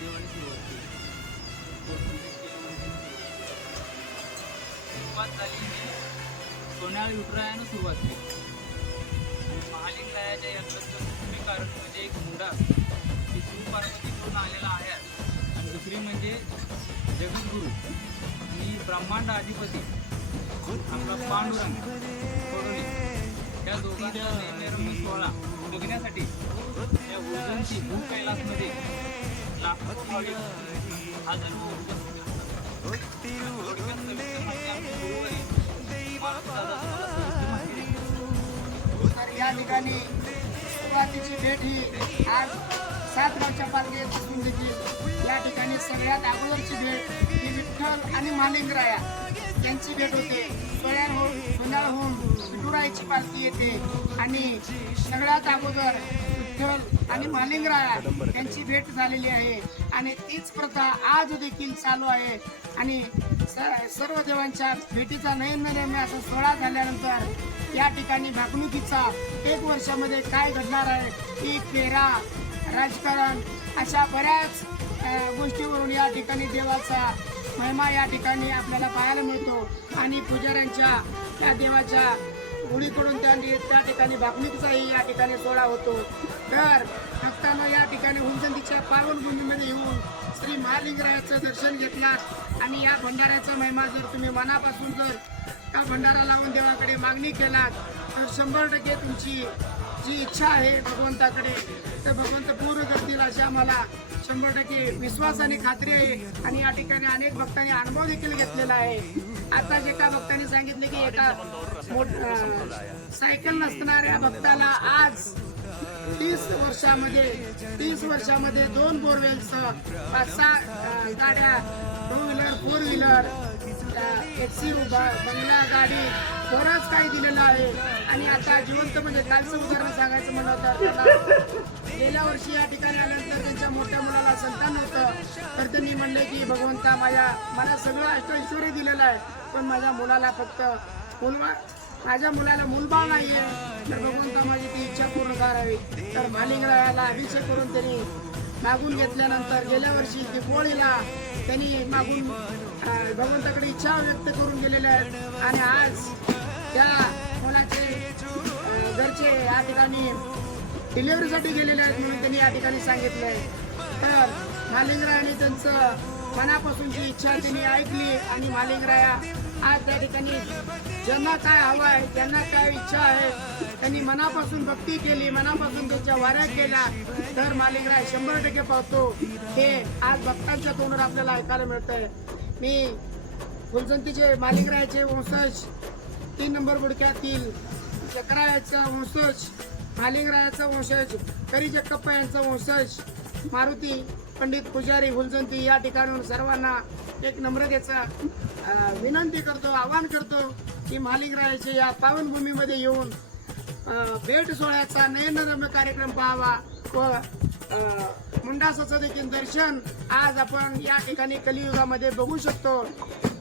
देवाने सुरुवात केली. सुरुवात झाली ही सोन्याळ विठुरायानं सुरुवात केली. आणि महालिंगाच्या यात्रेचं मुख्य कारण म्हणजे एक मुंडा की शिवपार्वतीकडून आलेला आहे, आणि दुसरी म्हणजे जगद्गुरू आणि ब्रह्मांड अधिपती आपला पांडुरंग कोडोली, त्या दोघांचा नैनरम्य सोहळा बघण्यासाठी या उर्जनची भू कैलासमध्ये लाखो भाविक हजारो उपस्थित असतात. थोडक्यात सविस्तर माहिती आमचे गुरुवारी मारुतीदादा तुम्हाला सविस्तर माहिती देतील. तर या ठिकाणी सुरुवातीची भेट ही आज 7 गावच्या पालखीतून देखील या ठिकाणी सगळ्यात अगोदरची भेट ही विठ्ठल आणि महालिंगराया यांची भेट होते. सोन्याळहून विठुरायाची पालखी येते आणि सगळ्यात अगोदर विठ्ठल आणि महालिंगराया यांची भेट झालेली आहे आणि तीच प्रथा आज देखील चालू आहे. आणि सर्व देवांच्या भेटीचा नयनरम्य असा सोहळा झाल्यानंतर या ठिकाणी भागणुकीचा 1 वर्षामध्ये काय घडणार आहे, ही फेरा, राजकारण अशा बऱ्याच गोष्टीवरून या ठिकाणी देवाचा महिमा या ठिकाणी आपल्याला पाहायला मिळतो. आणि पुजाऱ्यांच्या त्या देवाच्या गुढीकडून त्या ठिकाणी भागणुकीचाही या ठिकाणी सोहळा होतो. तर भक्तांना या ठिकाणी हुंजंदीच्या पावनभूमीमध्ये येऊन श्री महालिंगरायाचं दर्शन घेतलात आणि या भंडाऱ्याचा महिमा जर तुम्ही मनापासून जर त्या भंडारा लावून देवाकडे मागणी केलात तर 100% तुमची जी इच्छा आहे भगवंताकडे तर भगवंत पूर्ण करतील अशी आम्हाला 100% विश्वास आणि खात्री आहे. आणि या ठिकाणी अनेक भक्तांनी अनुभव देखील घेतलेला आहे. आता जे एका भक्तांनी सांगितले की एका सायकल नसणाऱ्या भक्ताला आज 30 वर्षामध्ये 2 बोरवेलसह 5-6 गाड्या 2 व्हीलर 4 व्हीलर एसी बंगला गाडी बरंच काही दिलेलं आहे. आणि आता जिवंत म्हणजे कालचं उदाहरण सांगायचं म्हणलं तर त्याला गेल्या वर्षी या ठिकाणी आल्यानंतर त्यांच्या मोठ्या मुलाला संतान होतं तर त्यांनी म्हणले की भगवंता मला सगळं अष्टऐश्वर्य दिलेलं आहे पण माझ्या मुलाला फक्त माझ्या मुलाला मूलबाळ नाही आहे तर भगवंता माझी ती इच्छा पूर्ण करावी. तर महालिंगरायाला अभिषेक करून त्यांनी मागून घेतल्यानंतर गेल्या वर्षी दीपावळीला त्यांनी मागून भगवंताकडे इच्छा व्यक्त करून गेलेल्या आहेत. आणि आज त्या मुलाचे घरचे या ठिकाणी डिलिव्हरीसाठी गेलेले आहेत म्हणून त्यांनी या ठिकाणी सांगितलं आहे. तर महालिंगरायाने त्यांचं मनापासूनची इच्छा त्यांनी ऐकली आणि महालिंगराया आज त्या ठिकाणी ज्यांना काय हवं आहे ज्यांना काय इच्छा आहे त्यांनी मनापासून भक्ती केली, मनापासून त्यांच्या वाऱ्या केल्या तर महालिंगराय 100% पावतो. हे आज भक्तांच्या तोंडून आपल्याला ऐकायला मिळत आहे. मी फुलजंतीचे महालिंगरायाचे वंशज 3 नंबर गुडक्यातील चक्रायाचा वंशज, महालिंगरायाचा वंशज, करी जगप्पा यांचा वंशज मारुती पंडित पुजारी फुलजंती या ठिकाणून सर्वांना एक नम्रतेचा विनंती करतो, आवाहन करतो की महालिंगरायाच्या या पावनभूमीमध्ये येऊन भेट सोहळ्याचा नयनरम्य कार्यक्रम पाहावा व मुंडासाचं देखील दर्शन आज आपण या ठिकाणी कलियुगामध्ये बघू शकतो.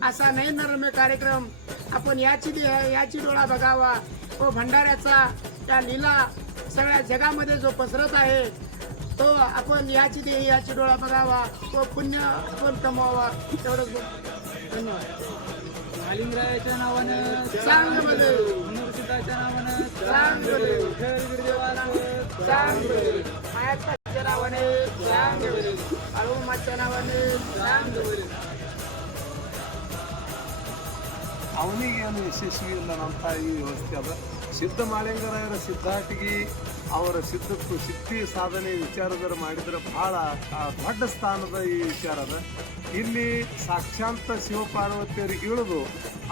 असा नयनरम्य कार्यक्रम आपण याची डोळा बघावा व भंडाऱ्याचा त्या लीला सगळ्या जगामध्ये जो पसरत आहे तो आपण याची डोळा बघावा व पुण्य आपण कमवावा. तेवढंच धन्यवाद. महालिंगरायाच्या नावानं चांगलं मुर्शिदाच्या नावानं चांगलं चांगलं मायाच्या नावाने चांगलं अळूमाच्या नावाने चांगलं ಅವನಿಗೆ ಏನು ಯಶಸ್ವಿ ಇಲ್ಲ ಅಂತ ಈ ವ್ಯವಸ್ಥೆ ಅದ. ಸಿದ್ಧ ಮಾಲಿಂಗರಾಯರ ಸಿದ್ಧಾಟಿಗೆ ಅವರ ಸಿದ್ಧಿ ಸಾಧನೆ ವಿಚಾರದರ ಮಾಡಿದ್ರೆ ಭಾಳ ದೊಡ್ಡ ಸ್ಥಾನದ ಈ ವಿಚಾರ ಅದ. ಇಲ್ಲಿ ಸಾಕ್ಷಾಂತ ಶಿವಪಾರ್ವತಿಯರು ಇಳಿದು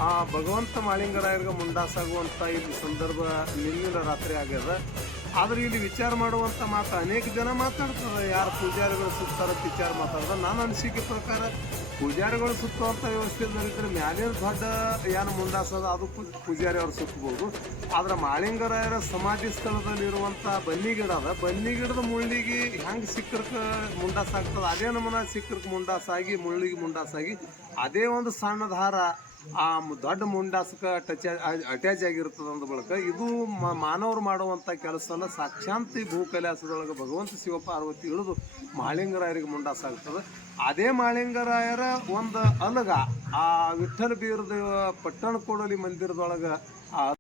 ಆ ಭಗವಂತ ಮಾಲಿಂಗರಾಯರಿಗೆ ಮುಂಡಾಸಾಗುವಂಥ ಇಲ್ಲಿ ಸಂದರ್ಭ ನಿನ್ನಿನ ರಾತ್ರಿ ಆಗ್ಯದ. ಆದರೆ ಇಲ್ಲಿ ವಿಚಾರ ಮಾಡುವಂಥ ಮಾತು ಅನೇಕ ಜನ ಮಾತಾಡ್ತಾರೆ, ಯಾರು ಪೂಜಾರಿಗಳು ಸುತ್ತಾರ ವಿಚಾರ ಮಾತಾಡ್ತಾರೆ. ನನ್ನ ಅನಿಸಿಕೆ ಪ್ರಕಾರ ಪೂಜಾರಿಗಳು ಸುತ್ತುವಂಥ ವ್ಯವಸ್ಥೆ ಇದ್ರೆ ಮ್ಯಾಲಿನ ದೊಡ್ಡ ಏನು ಮುಂಡಾಸದ ಅದು ಪೂಜಾರಿ ಅವ್ರು ಸುತ್ತಬಹುದು. ಆದ್ರೆ ಮಾಳಿಂಗರಾಯರ ಸಮಾಧಿ ಸ್ಥಳದಲ್ಲಿರುವಂಥ ಬನ್ನಿ ಗಿಡ ಅದ, ಬನ್ನಿ ಗಿಡದ ಮುಳ್ಳಿಗೆ ಹೆಂಗೆ ಸಿಕ್ಕರ್ಕ ಮುಂಡಾಸಾಗ್ತದೆ ಅದೇ ನಮನ ಸಿಕ್ಕರ್ಕ ಮುಂಡಾಸಾಗಿ ಮುಳ್ಳಿಗೆ ಮುಂಡಾಸಾಗಿ ಅದೇ ಒಂದು ಸಣ್ಣ ದಾರ ಆ ದೊಡ್ಡ ಮುಂಡಾಸಕ್ಕೆ ಅಟ್ಯಾಚ್ ಆಗಿರ್ತದೆ ಅಂದ ಬಳಿಕ ಇದು ಮಾನವರು ಮಾಡುವಂಥ ಕೆಲಸ ಅಲ್ಲ. ಸಾಕ್ಷಾಂತಿ ಭೂ ಕೈಲಾಸದೊಳಗೆ ಭಗವಂತ ಶಿವ ಪಾರ್ವತಿ ಇಳಿದು ಮಹಾಲಿಂಗರಾಯರಿಗೆ ಮುಂಡಾಸ ಆಗ್ತದೆ. ಅದೇ ಮಹಾಲಿಂಗರಾಯರ ಒಂದು ಅಲಗ ಆ ವಿಠ್ಠಲ ಬೀರದ ಪಟ್ಟಣ ಕೋಡಲಿ ಮಂದಿರದೊಳಗೆ ಆ